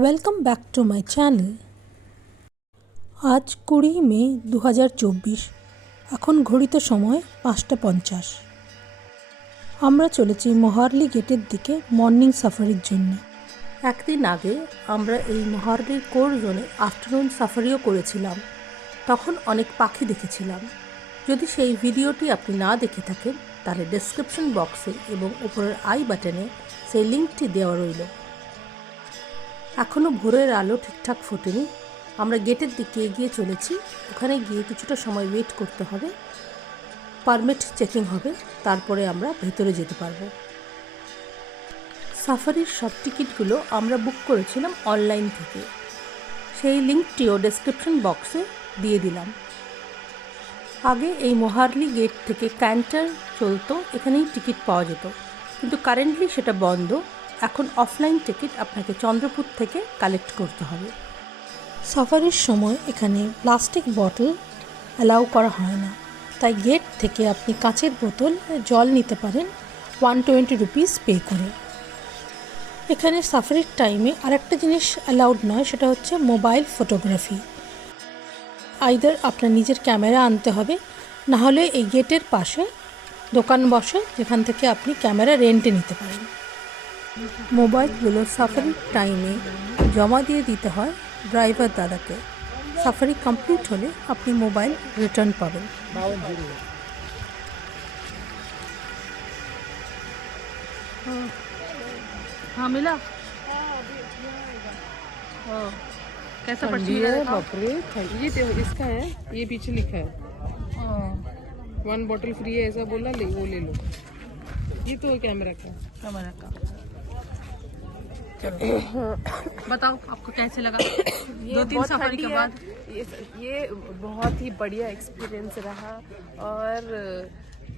Welcome back to my channel. আজ 20 মে 2024। এখন ঘড়িতে সময় 5:50। আমরা চলেছি মহার্লি গেটের দিকে মর্নিং সাফারির জন্য। একদিন আগে আমরা এই মহার্লির কোর জোনে আফটারনুন সাফারিও করেছিলাম। তখন অনেক পাখি দেখেছিলাম। যদি সেই ভিডিওটি আপনি না দেখে থাকেন তাহলে ডেসক্রিপশন বক্সে এবং উপরের আই বাটনে সেই লিঙ্কটি দেওয়া রইল। এখনও ভোরের আলো ঠিকঠাক ফোটেনি। আমরা গেটের দিকে এগিয়ে চলেছি। ওখানে গিয়ে কিছুটা সময় ওয়েট করতে হবে, পারমিট চেকিং হবে, তারপরে আমরা ভেতরে যেতে পারবো। সাফারির সব টিকিটগুলো আমরা বুক করেছিলাম অনলাইন থেকে। সেই লিঙ্কটিও ডেসক্রিপশন বক্সে দিয়ে দিলাম। আগে এই মহার্লি গেট থেকে ক্যান্টার চলতো, এখানেই টিকিট পাওয়া যেত, কিন্তু কারেন্টলি সেটা বন্ধ। এখন অফলাইন টিকিট আপনাকে চন্দ্রপুর থেকে কালেক্ট করতে হবে। সাফারির সময় এখানে প্লাস্টিক বটল অ্যালাউ করা হয় না, তাই গেট থেকে আপনি কাঁচের বোতল জল নিতে পারেন 120 রুপিস পে করে। এখানে সাফারির টাইমে আরেকটা জিনিস অ্যালাউড নয়, সেটা হচ্ছে মোবাইল ফটোগ্রাফি। আইদার আপনার নিজের ক্যামেরা আনতে হবে, নাহলে এই গেটের পাশে দোকান বসে যেখান থেকে আপনি ক্যামেরা রেন্টে নিতে পারেন। মোবাইলগুলো সাফারির টাইমে জমা দিয়ে দিতে হয় ড্রাইভার দাদাকে। সাফারি কমপ্লিট হলে আপনি মোবাইল রিটার্ন পাবেন। हाँ मिला। कैसा पर्ची है? बाप रे, ये इसका है, ये पीछे लिखा है 1 बॉटल फ्री है, ऐसा बोला, ले वो ले लो। ये तो कैमरा का चलो बताओ आपको कैसे लगा? 2-3 सफारी के बाद ये बहुत ही बढ़िया एक्सपीरियंस रहा। और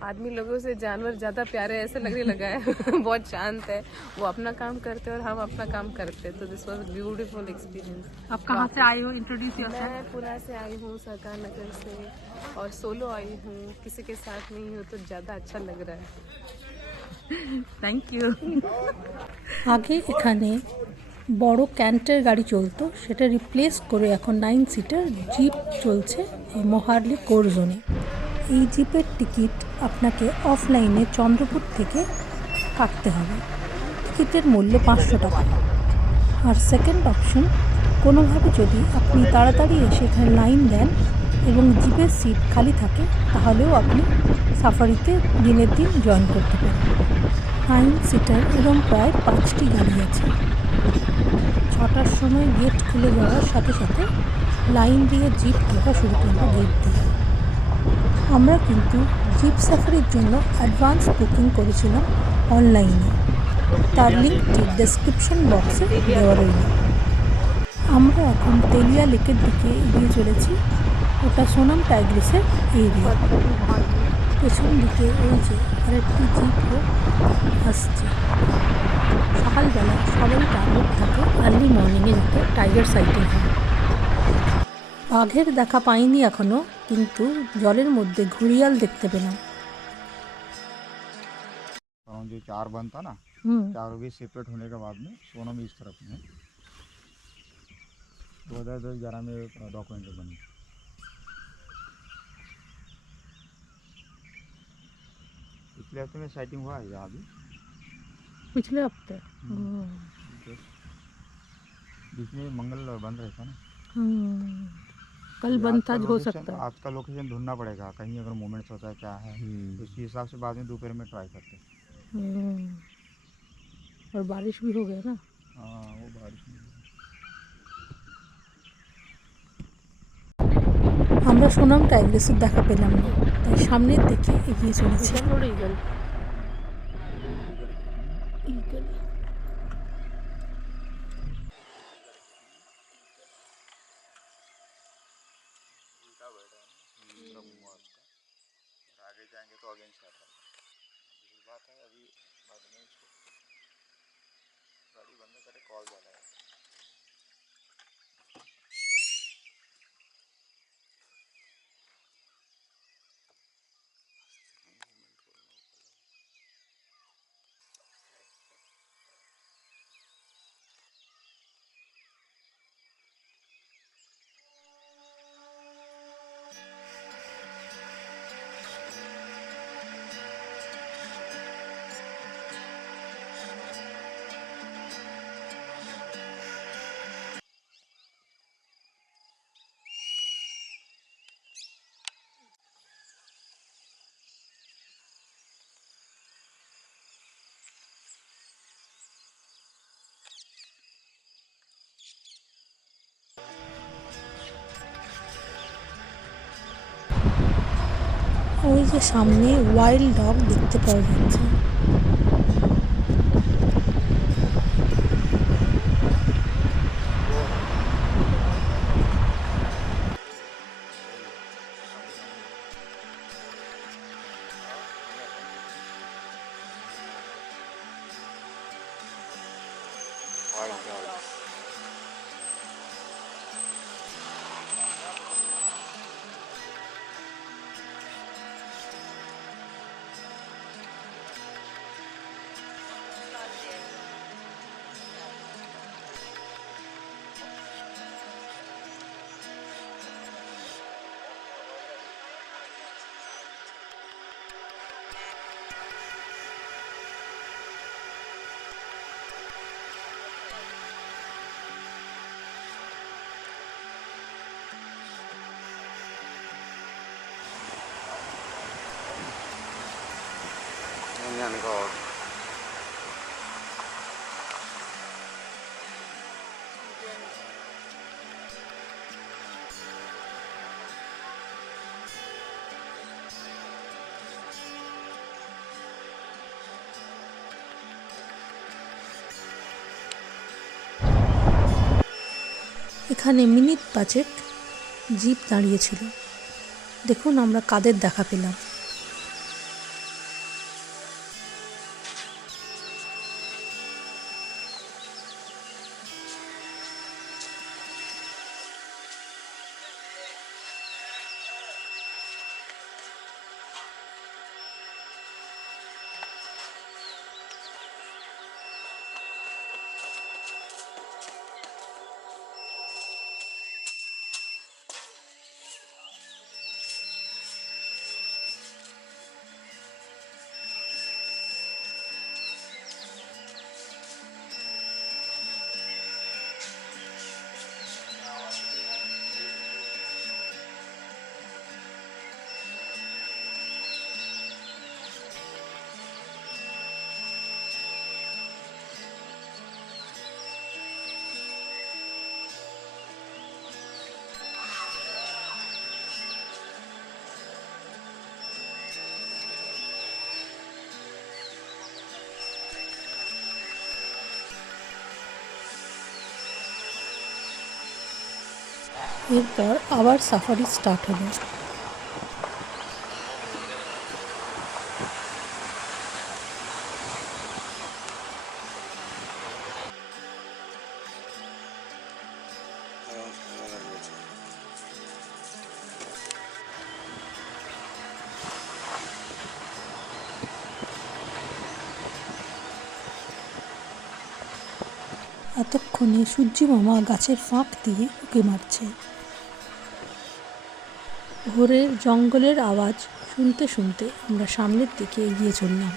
आदमी लोगों से जानवर ज़्यादा प्यारे ऐसे लगने लगा है। बहुत शांत है, वो अपना काम करते हैं और हम अपना काम करते हैं। तो दिस वाज ब्यूटीफुल एक्सपीरियंस। आप कहाँ से आए हो? Introduce yourself. मैं पुणे से आई हूँ, सरकार नगर से, और सोलो आई हूँ, किसी के साथ नहीं हूँ, तो ज़्यादा अच्छा लग रहा है। Thank you. আগে এখানে বড় ক্যান্টার গাড়ি চলতো, সেটা রিপ্লেস করে এখন 9 সিটার জিপ চলছে এই মহার্লি কোর জোনে। এই জিপের টিকিট আপনাকে অফলাইনে চন্দ্রপুর থেকে কাটতে হবে। টিকিটের মূল্য 500 টাকা। আর সেকেন্ড অপশন, কোনোভাবে যদি আপনি তাড়াতাড়ি এসে এখানে লাইন দেন এবং জিপের সিট খালি থাকে, তাহলেও আপনি সাফারিতে দিনের দিন জয়েন করতে পারেন। 9 সিটার এবং প্রায় 5টি গাড়ি আছে। 6টার সময় গেট খুলে যাওয়ার সাথে সাথে লাইন দিয়ে জিপ ঢোকা শুরু করবে গেট দিয়ে। আমরা কিন্তু জিপ সাফারির জন্য অ্যাডভান্স বুকিং করেছিলাম অনলাইনে, তার লিঙ্কটি ডেসক্রিপশন বক্সে দেওয়া রইল। আমরা এখন তেলিয়া লেকের দিকে এগিয়ে চলেছি। ওটা সোনাম টাইগ্রিসের এরিয়া। পেছন দিকে ওই যে আরেকটি জিপও আসছে। সকালবেলা সবাই টার্গেট থাকে আর্লি মর্নিংয়ে যাতে টাইগার সাইটিং হয়। বাঘের দেখা পাইনি এখনো, কিন্তু জলের মধ্যে ঘড়িয়াল দেখতে পেলাম। जो 4 बनता ना, चारों भी सेपरेट होने के बाद में सोनम इस तरफ में 2011 में डॉक्यूमेंट बनी। पिछले हफ्ते में साइटिंग हुआ है यहाँ भी। पिछले हफ्ते बीच में मंगल बंद रहता ना। कल बनता हो सकता है। आज का लोकेशन ढूंढना पड़ेगा, कहीं अगर मोमेंट्स होता है क्या है, तो उसी हिसाब से बाद में दोपहर में ट्राई करते हैं। और बारिश भी हो गया ना। हाँ, वो बारिश में আমরা সোনাম টাইগ্রিসের দেখা পেলাম না, তাই সামনের দিকে এগিয়ে চলেছি। आगे जाएंगे तो अगेंस्ट आता है। यही बात है, अभी बाद में इसको गाड़ी बंद करे, कॉल जाना है। ওই যে সামনে ওয়াইল্ড ডগ দেখতে পাওয়া যাচ্ছে। এখানে মিনিট 5 জিপ দাঁড়িয়েছিল। দেখুন আমরা কাদের দেখা পেলাম। এরপর আবার সাফারি স্টার্ট হলো। এতক্ষণে সূর্যি মামা গাছের ফাঁক দিয়ে উঁকি মারছে। ভোরের জঙ্গলের আওয়াজ শুনতে শুনতে আমরা সামনের দিকে এগিয়ে চললাম।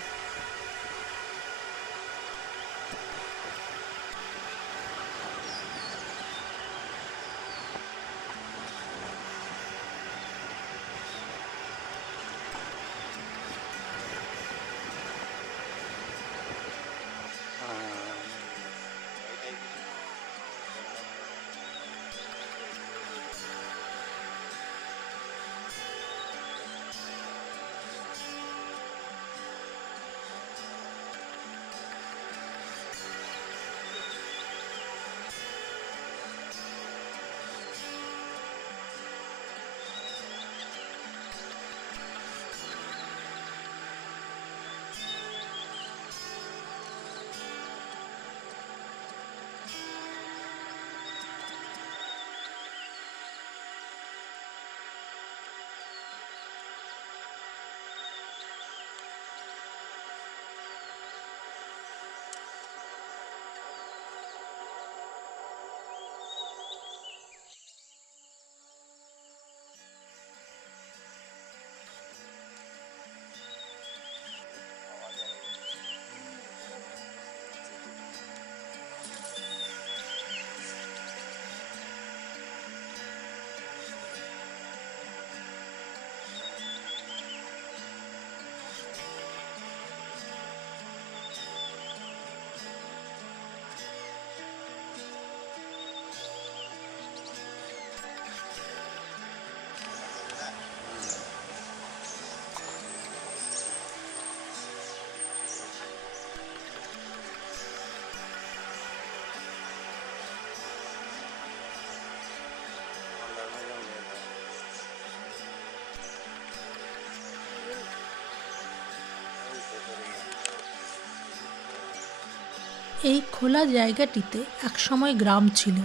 এই খোলা জায়গাটিতে একসময় গ্রাম ছিল।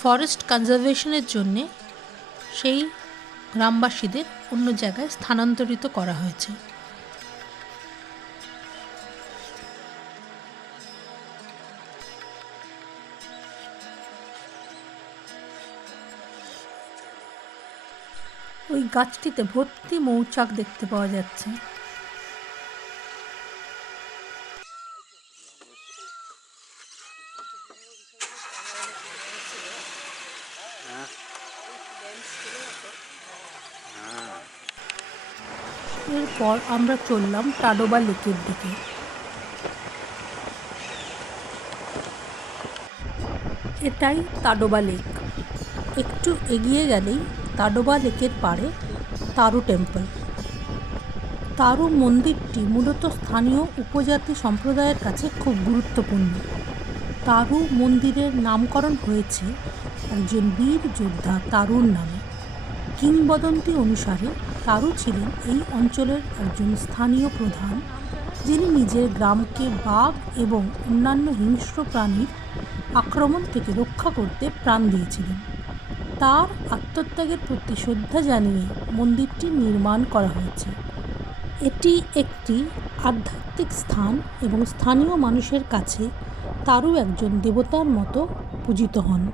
ফরেস্ট কনজারভেশনের জন্যে সেই গ্রামবাসীদের অন্য জায়গায় স্থানান্তরিত করা হয়েছে। ওই গাছটিতে ভর্তি মৌচাক দেখতে পাওয়া যাচ্ছে। এরপর আমরা চললাম টাডোবা লেকের দিকে। এটাই টাডোবা লেক। একটু এগিয়ে গেলেই টাডোবা লেকের পাড়ে তারু টেম্পল। তারু মন্দিরটি মূলত স্থানীয় উপজাতি সম্প্রদায়ের কাছে খুব গুরুত্বপূর্ণ। তারু মন্দিরের নামকরণ হয়েছে একজন বীর যোদ্ধা তারুর নামে। কিংবদন্তি অনুসারে তারু ছিলেন এই অঞ্চলের একজন স্থানীয় প্রধান, যিনি নিজের গ্রামকে বাঘ এবং অন্যান্য হিংস্র প্রাণীর আক্রমণ থেকে রক্ষা করতে প্রাণ দিয়েছিলেন। তার আত্মত্যাগের প্রতি শ্রদ্ধা জানিয়ে মন্দিরটি নির্মাণ করা হয়েছে। এটি একটি আধ্যাত্মিক স্থান এবং স্থানীয় মানুষের কাছে তারু একজন দেবতার মতো পূজিত হন।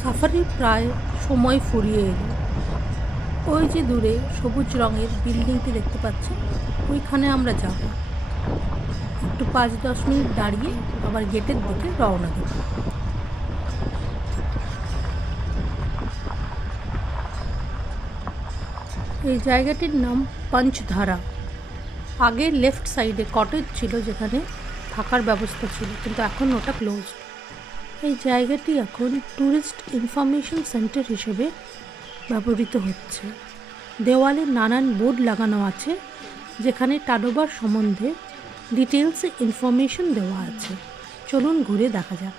সাফারির প্রায় সময় ফুরিয়ে এলো। ওই যে দূরে সবুজ রঙের বিল্ডিংটি দেখতে পাচ্ছি, ওইখানে আমরা যাব। একটু 5-10 মিনিট দাঁড়িয়ে আবার গেটের দিকে রওনা দেব। এই জায়গাটির নাম পঞ্চধারা। আগে লেফট সাইডে কটেজ ছিল, যেখানে থাকার ব্যবস্থা ছিল, কিন্তু এখন ওটা ক্লোজড। এই জায়গাটি এখন ট্যুরিস্ট ইনফরমেশন সেন্টার হিসেবে ব্যবহৃত হচ্ছে। দেওয়ালে নানান বোর্ড লাগানো আছে, যেখানে টাডোবার সম্বন্ধে ডিটেলসে ইনফরমেশন দেওয়া আছে। চলুন ঘুরে দেখা যাক।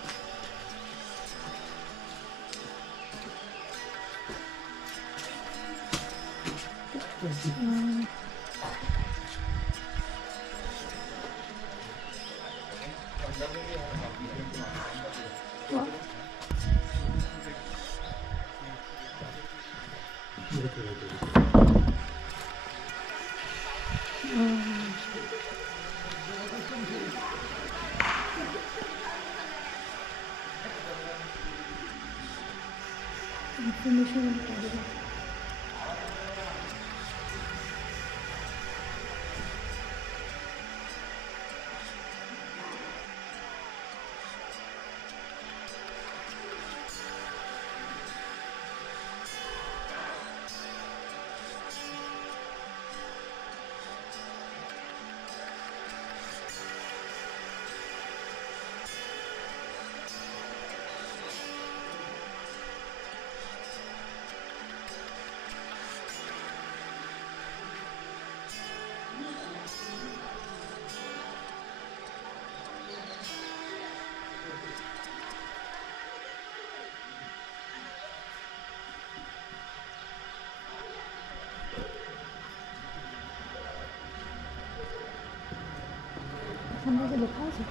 লেখা আছে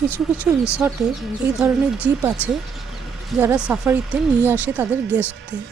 কিছু কিছু রিসর্টে এই ধরনের জিপ আছে, যারা সাফারিতে নিয়ে আসে তাদের গেস্টদের।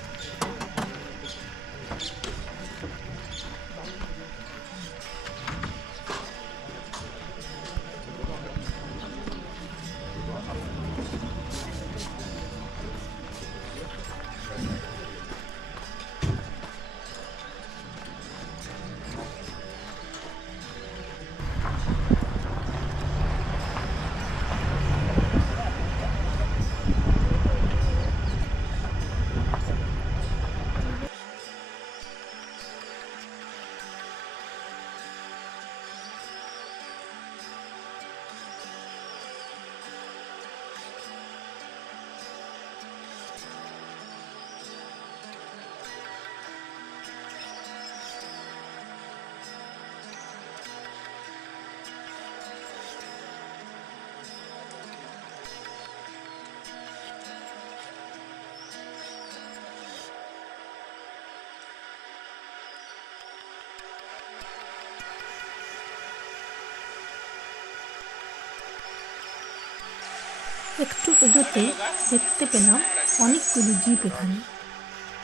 একটু এগোতে দেখতে পেলাম অনেকগুলো জিপ এখানে।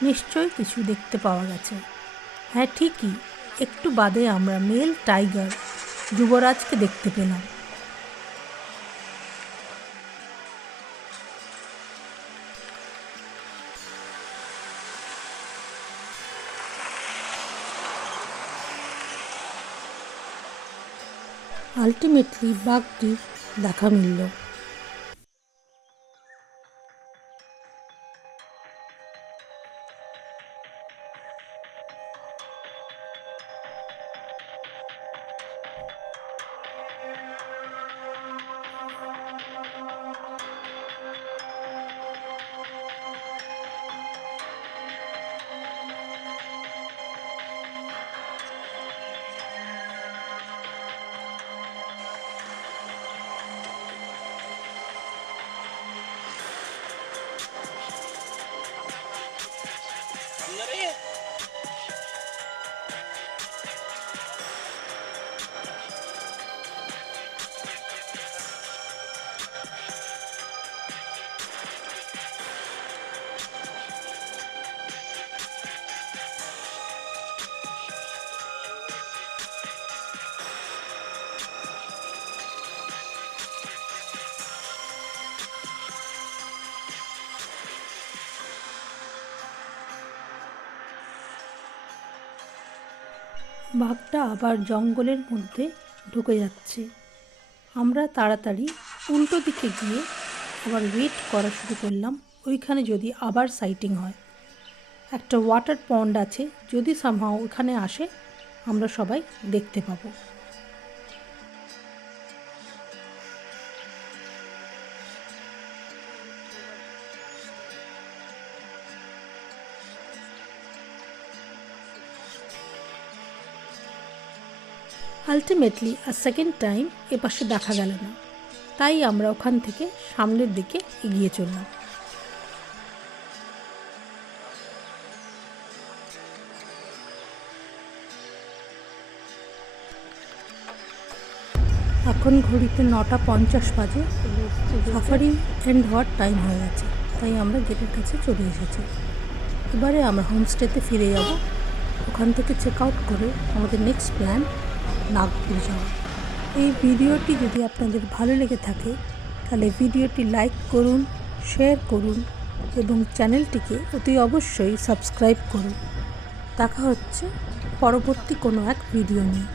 নিশ্চয়ই কিছু দেখতে পাওয়া গেছে। হ্যাঁ ঠিকই, একটু বাদে আমরা মেল টাইগার যুবরাজকে দেখতে পেলাম। আলটিমেটলি বাঘটির দেখা মিলল। বাঘটা আবার জঙ্গলের মধ্যে ঢুকে যাচ্ছে। আমরা তাড়াতাড়ি উল্টো দিকে গিয়ে আবার ওয়েট করা শুরু করলাম, ওইখানে যদি আবার সাইটিং হয়। একটা ওয়াটার পন্ড আছে, যদি সামহাও ওখানে আসে আমরা সবাই দেখতে পাবো। আলটিমেটলি সেকেন্ড টাইম এপাশে দেখা গেল না, তাই আমরা ওখান থেকে সামনের দিকে এগিয়ে চললাম। এখন ঘড়িতে 9:50 বাজে। সাফারি এন্ড হওয়ার টাইম হয়ে গেছে, তাই আমরা গেটের কাছে চলে এসেছি। এবারে আমরা হোমস্টেতে ফিরে যাব। ওখান থেকে চেক আউট করে আমাদের নেক্সট প্ল্যান নাগপুর যাওয়া। এই ভিডিওটি যদি আপনাদের ভালো লেগে থাকে তাহলে ভিডিওটি লাইক করুন, শেয়ার করুন এবং চ্যানেলটিকে অতি অবশ্যই সাবস্ক্রাইব করুন। দেখা হচ্ছে পরবর্তী কোনো এক ভিডিও নিয়ে।